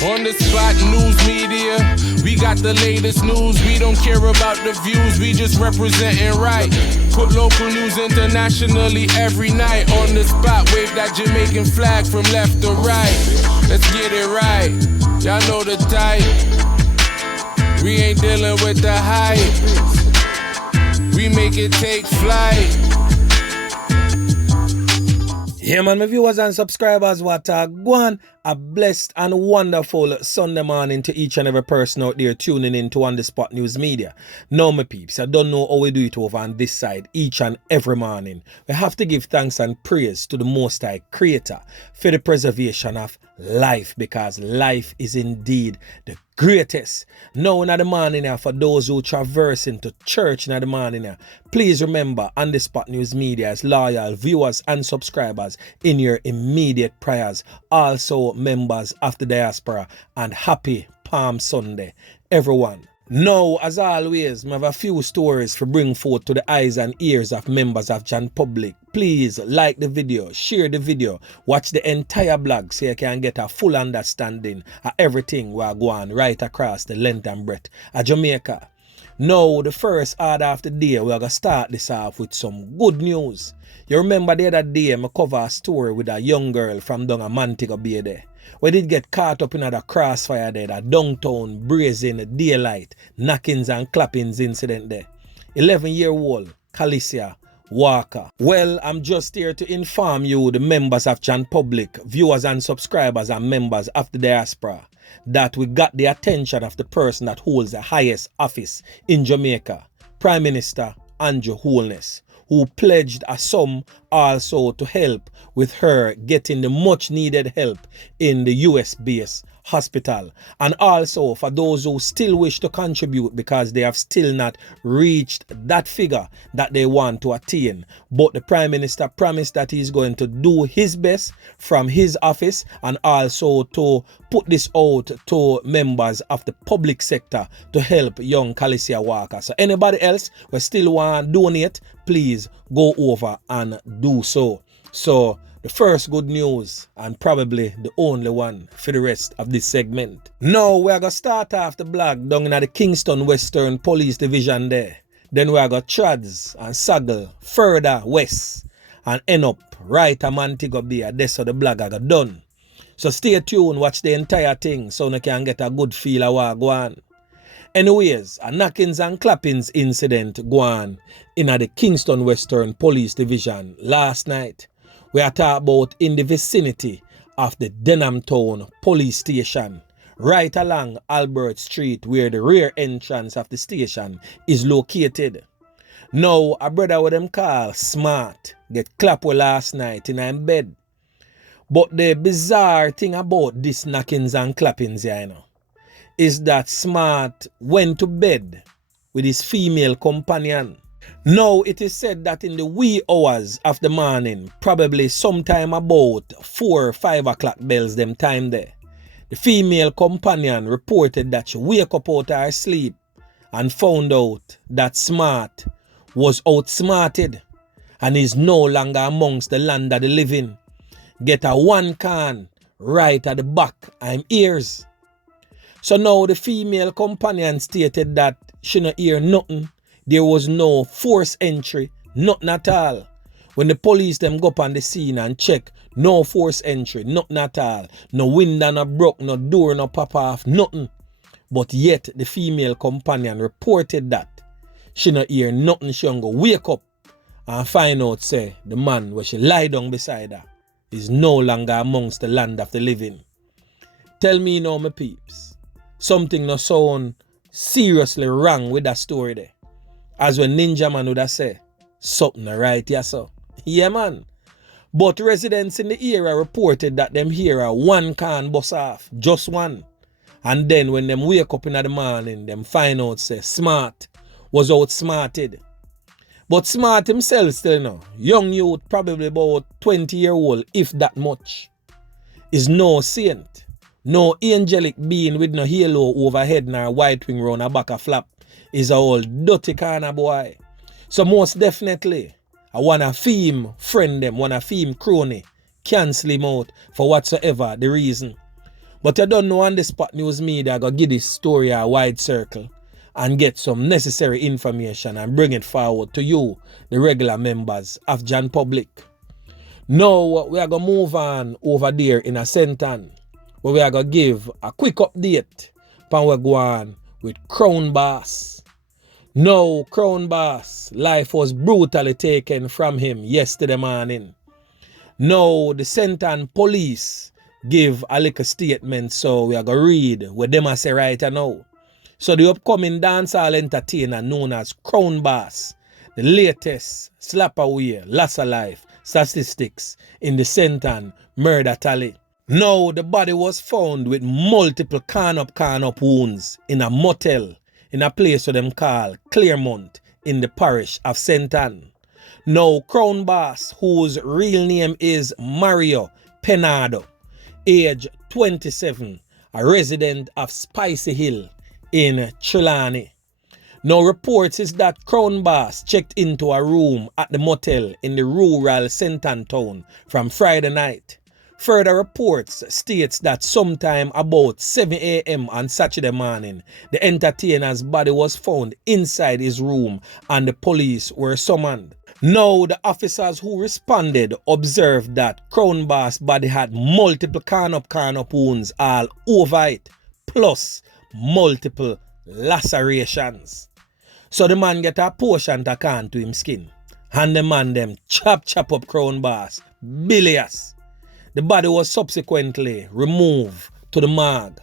On the spot news media, we got the latest news. We don't care about the views, we just representing right. Put local news internationally every night. On the spot, wave that Jamaican flag from left to right. Let's get it right, y'all know the type. We ain't dealing with the hype. We make it take flight. Yeah, man, my viewers and subscribers, what go on. A blessed and wonderful Sunday morning to each and every person out there tuning in to On The Spot News Media. Now, my peeps, I don't know how we do it over on this side each and every morning. We have to give thanks and praise to the Most High Creator for the preservation of life, because life is indeed the greatest. Now in the morning, for those who traverse into church in the morning, please remember On The Spot News Media's loyal viewers and subscribers in your immediate prayers. Also members of the diaspora, and happy Palm Sunday, everyone. Now, as always, I have a few stories to bring forth to the eyes and ears of members of Jan Public. Please like the video, share the video, watch the entire blog so you can get a full understanding of everything we are going right across the length and breadth of Jamaica. Now, the first order of the day, we're going to start this off with some good news. You remember the other day, I covered a story with a young girl from down a Montego Bay there. We did get caught up in a crossfire there, that downtown brazen daylight, knockings and clappings incident there. 11-year-old Khalicia Walker. Well, I'm just here to inform you, the members of Jan Public, viewers and subscribers and members of the diaspora, that we got the attention of the person that holds the highest office in Jamaica, Prime Minister Andrew Holness, who pledged a sum also to help with her getting the much needed help in the US-based hospital. And also for those who still wish to contribute because they have still not reached that figure that they want to attain. But the Prime Minister promised that he's going to do his best from his office, and also to put this out to members of the public sector to help young Khalicia Walker. So anybody else who still want to donate, please go over and do so. So the first good news, and probably the only one for the rest of this segment. Now we're going to start off the blog down in the Kingston Western Police Division there. Then we're going to trads and saggle further west and end up right at Montego Bay. That's how the blog I got done. So stay tuned, watch the entire thing so you can get a good feel of what go on. Anyways, a knockings and clappings incident go on in the Kingston Western Police Division last night. We are talking about in the vicinity of the Denham Town Police Station, right along Albert Street, where the rear entrance of the station is located. Now, a brother with them call Smart get ClapWeh last night in bed. But the bizarre thing about this knockings and clappings here, is that Smart went to bed with his female companion. Now, it is said that in the wee hours of the morning, probably sometime about 4 or 5 o'clock bells them time there, the female companion reported that she wake up out of her sleep and found out that Smart was outsmarted and is no longer amongst the land of the living. Get a one can right at the back of him ears. So now the female companion stated that she not hear nothing. There was no forced entry, nothing at all. When the police them go up on the scene and check, no forced entry, nothing at all. No window no broke, no door no pop off, nothing. But yet the female companion reported that she not hear nothing. She go wake up and find out say the man where she lie down beside her is no longer amongst the land of the living. Tell me now, my peeps, something no sound seriously wrong with that story there. As when Ninja Man would have say, something right, yeah, so. Yeah, man. But residents in the area reported that them hear a one can bust off, just one. And then when them wake up in the morning, them find out say Smart was outsmarted. But Smart himself still know, young youth, probably about 20-year-old, if that much, is no saint, no angelic being with no halo overhead nor white wing round a back a flap. Is a old dirty kind of boy. So most definitely, I want a theme friend them, want a theme crony, cancel him out for whatsoever the reason. But you don't know on the Spot News Media, I go give this story a wide circle and get some necessary information and bring it forward to you, the regular members of Jan Public. Now, we are going to move on over there in a Sentan, where we are going to give a quick update on what go on with Crown Boss. Now, Crown Boss, life was brutally taken from him yesterday morning. Now, the Sentan police give a little statement, so we are going to read what them say right now. So the upcoming dancehall entertainer known as Crown Boss, the latest ClapWeh, loss of life statistics in the Sentan murder tally. Now the body was found with multiple carn-up wounds in a motel in a place where them call Claremont in the parish of Sentan. Now Crown Boss, whose real name is Mario Penado, age 27, a resident of Spicy Hill in Trelawney. Now reports is that Crown Boss checked into a room at the motel in the rural Sentan town from Friday night. Further reports states that sometime about 7 a.m. on Saturday morning, the entertainer's body was found inside his room and the police were summoned. Now the officers who responded observed that Crown Boss' body had multiple carn-up wounds all over it, plus multiple lacerations. So the man get a portion to can to him skin, and the man them chop up Crown Boss bilious. The body was subsequently removed to the morgue.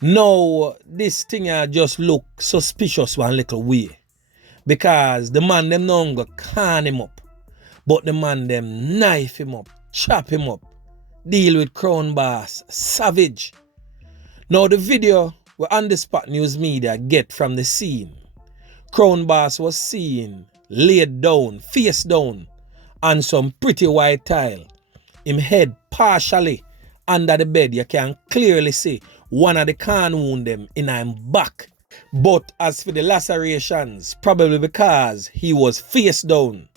Now this thing just look suspicious one little way, because the man them no go can him up, but the man them knife him up, chop him up, deal with Crown Boss savage. Now the video we On the Spot News Media get from the scene, Crown Boss was seen laid down, face down, on some pretty white tile. Him head partially under the bed. You can clearly see one of the can wound them in him back. But as for the lacerations, probably because he was face down,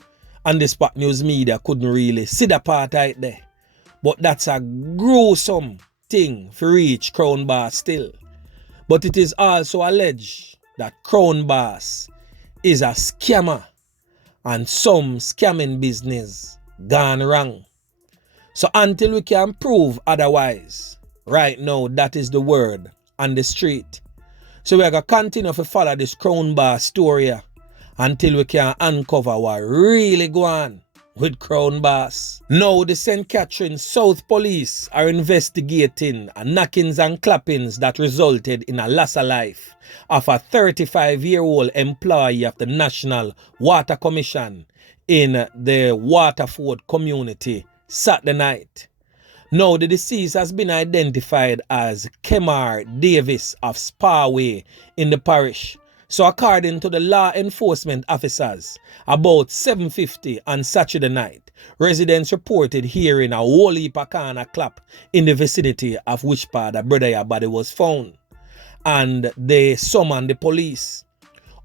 and the Spot News Media couldn't really see the part right there. But that's a gruesome thing for reach Crown Boss still. But it is also alleged that Crown Boss is a scammer and some scamming business gone wrong. So until we can prove otherwise, right now that is the word on the street. So we are going to continue to follow this Crown Boss story until we can uncover what really go on with Crown Boss. Now the St. Catherine South Police are investigating knockings and clappings that resulted in a loss of life of a 35-year-old employee of the National Water Commission in the Waterford community Saturday night. Now the deceased has been identified as Kemar Davis of ClapWeh in the parish. So according to the law enforcement officers, about 7:50 on Saturday night, residents reported hearing a whole heap of kind clap in the vicinity of which part the brother body was found. And they summoned the police.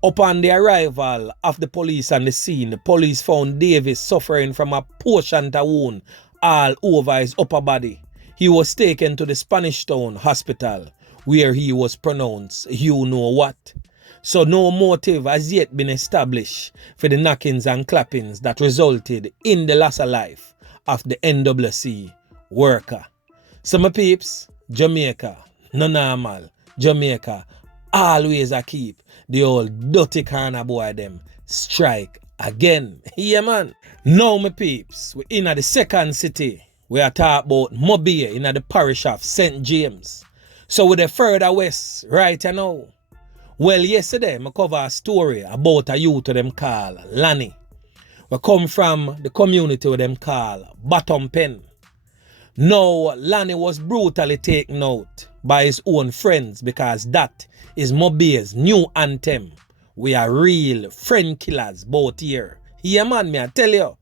Upon the arrival of the police on the scene, the police found Davis suffering from a portion wound all over his upper body. He was taken to the Spanish Town Hospital, where he was pronounced you know what. So no motive has yet been established for the knockings and clappings that resulted in the loss of life of the NWC worker. So my peeps, Jamaica, no normal. Jamaica always a keep the old dirty corner boy them strike again. Yeah man. Now my peeps, we in the second city. We are talking about Mobay in the parish of St. James. So we're further west right now. Well, yesterday I cover a story about a youth them call Lanny. We come from the community with them call Bottom Pen. Now Lanny was brutally taken out by his own friends because that is Mobay's new anthem. We are real friend killers both here. Yeah man, me I tell you,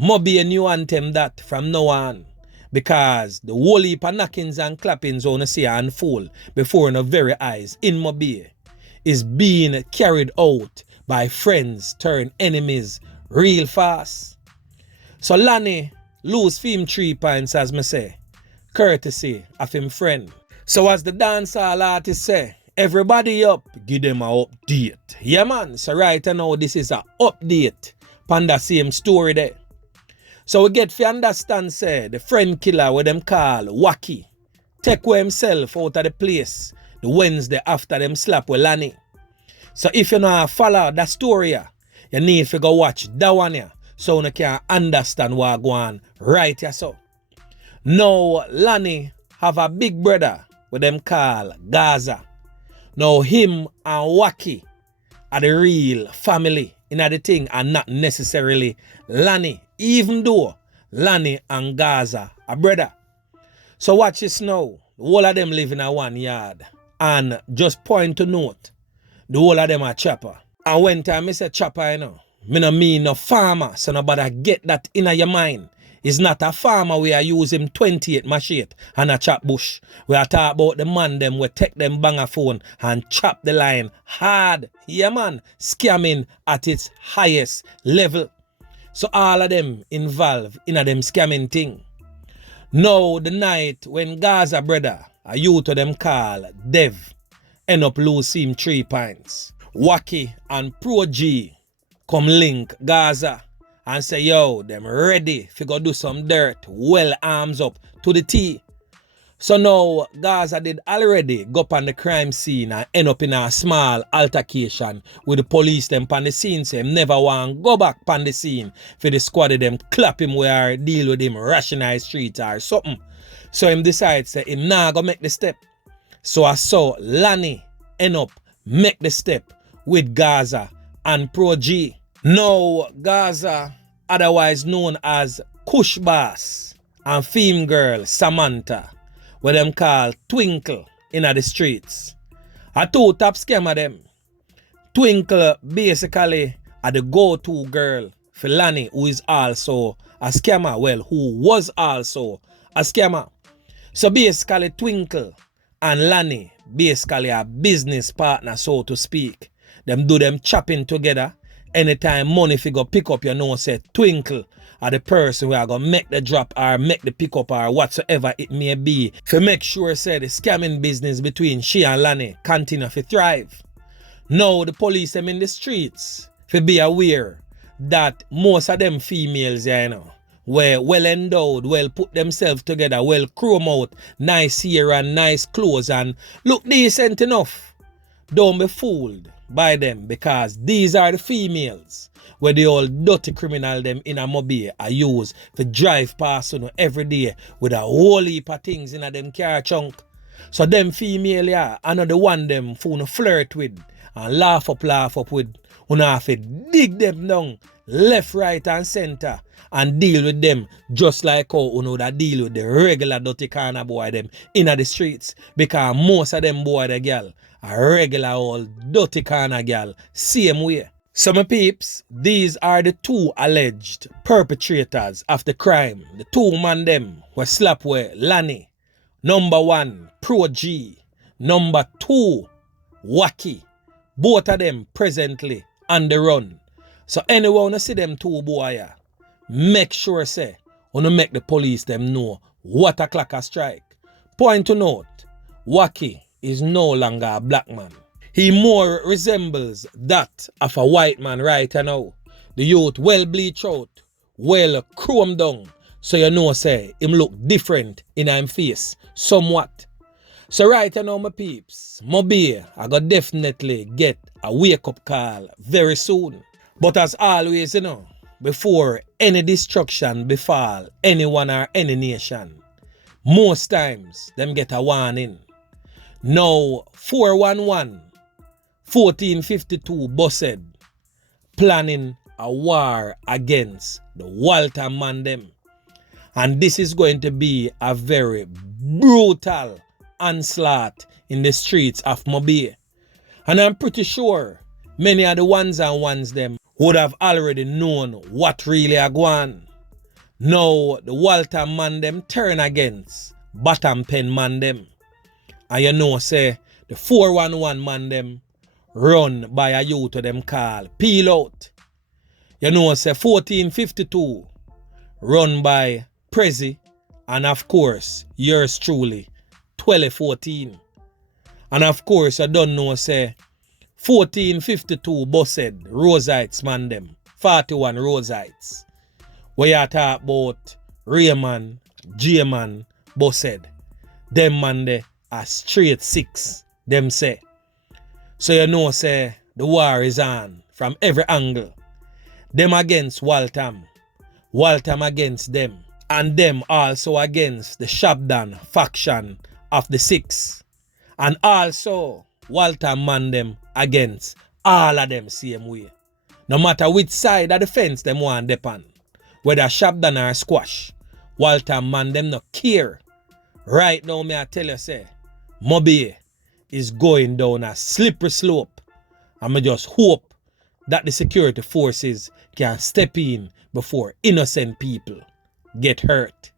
Mobay new anthem that from now on. Because the whole heap of knockings and clappings on the see unfold before our very eyes in Mobay is being carried out by friends turned enemies real fast. So Lanny lose him 3 points as me say, courtesy of him friend. So as the dancehall artist say, everybody up, give them a update. Yeah man, so right now this is a update on the same story there. So we get to understand say, the friend killer with them call Wacky, take away himself out of the place the Wednesday after them slap with Lanny. So if you know follow that story, you need to go watch that one here, so you can understand what going on right here. So now Lanny have a big brother with them call Gaza. Now him and Wacky are the real family in the thing and not necessarily Lanny, even though Lanny and Gaza are brother. So watch this now. The whole of them live in a one yard. And just point to note, the whole of them are chopper. And when time I say chopper, you know, me no mean no farmer, so nobody get that in your mind. It's not a farmer we are using 28 machete and a chop bush. We are talking about the man them we take them banger phone and chop the line hard. Yeah man, scamming at its highest level. So all of them involved in a them scamming thing. Now the night when Gaza brother, a youth of them call Dev, end up losing him 3 points. Wacky and Pro G come link Gaza and say, yo, them ready to go do some dirt, well arms up to the T. So now Gaza did already go up on the crime scene and end up in a small altercation with the police them on the scene. So him never want go back on the scene for the squad of them clap him where deal with him rationalize street or something. So him decides that him nah go make the step. So I saw Lanny end up make the step with Gaza and Pro G. Now Gaza, otherwise known as Kush Bass, and Femme Girl Samantha, what them call Twinkle in the streets. A two top scammer them. Twinkle basically are the go-to girl for Lanny, who is also a scammer, well, who was also a scammer. So basically Twinkle and Lanny basically are business partner, so to speak. Them do them chopping together. Anytime money figure pick up, you know, say Twinkle are the person who are going to make the drop or make the pick up or whatsoever it may be. To make sure, say, the scamming business between she and Lanny continue to thrive. Now the police them in the streets to be aware that most of them females, you know, were well endowed, well put themselves together, well chrome out, nice hair and nice clothes and look decent enough. Don't be fooled by them, because these are the females where the old dirty criminal them in a Mobay are used to drive past every day with a whole heap of things in a them car chunk. So them female, yeah, another one them for flirt with and laugh up with. You have to dig them down left, right and center and deal with them just like how you know that deal with the regular dirty kind of boy them in the streets, because most of them boy the girl are regular old dirty kind of girl same way. So my peeps, these are the two alleged perpetrators of the crime. The two man them were ClapWeh Lanny. Number 1, Pro G. Number 2, Wacky. Both of them presently on the run. So anyone see them two boy, make sure say, wanna make the police them know what a clock a strike. Point to note, Wacky is no longer a black man. He more resembles that of a white man right now. The youth well bleached out, well chromed down, so you know say him look different in him face somewhat. So right now my peeps, Mobay I got definitely get a wake up call very soon. But as always, you know, before any destruction befall anyone or any nation, most times them get a warning. Now 411 1452 busted planning a war against the Waltham man them. And this is going to be a very brutal onslaught in the streets of Mobay. And I'm pretty sure many of the ones and ones them would have already known what really are going. Now the Waltham man them turn against Bottom Pen man them. And you know say the 411 man them run by a youth to them call Peel Out. You know say 1452 run by Prezi and of course yours truly 12-14. And of course, I don't know, say, 1452 busted Roseites man them. 41 Roseites. Where you talk about Rayman, J-man, busted. Them man they are straight 6. Them say. So you know, say, the war is on from every angle. Them against Waltham. Waltham against them. And them also against the Shabdan faction of the 6. And also Waltham man them against all of them same way. No matter which side of the fence them want depend. Whether Shabdan or squash. Waltham man them no care. Right now me I tell you say, Mobay is going down a slippery slope. And I just hope that the security forces can step in before innocent people get hurt.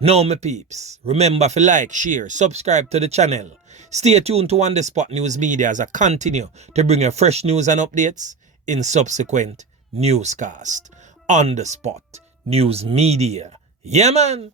Now my peeps, remember to like, share, subscribe to the channel. Stay tuned to On The Spot News Media as I continue to bring you fresh news and updates in subsequent newscast. On The Spot News Media. Yeah man!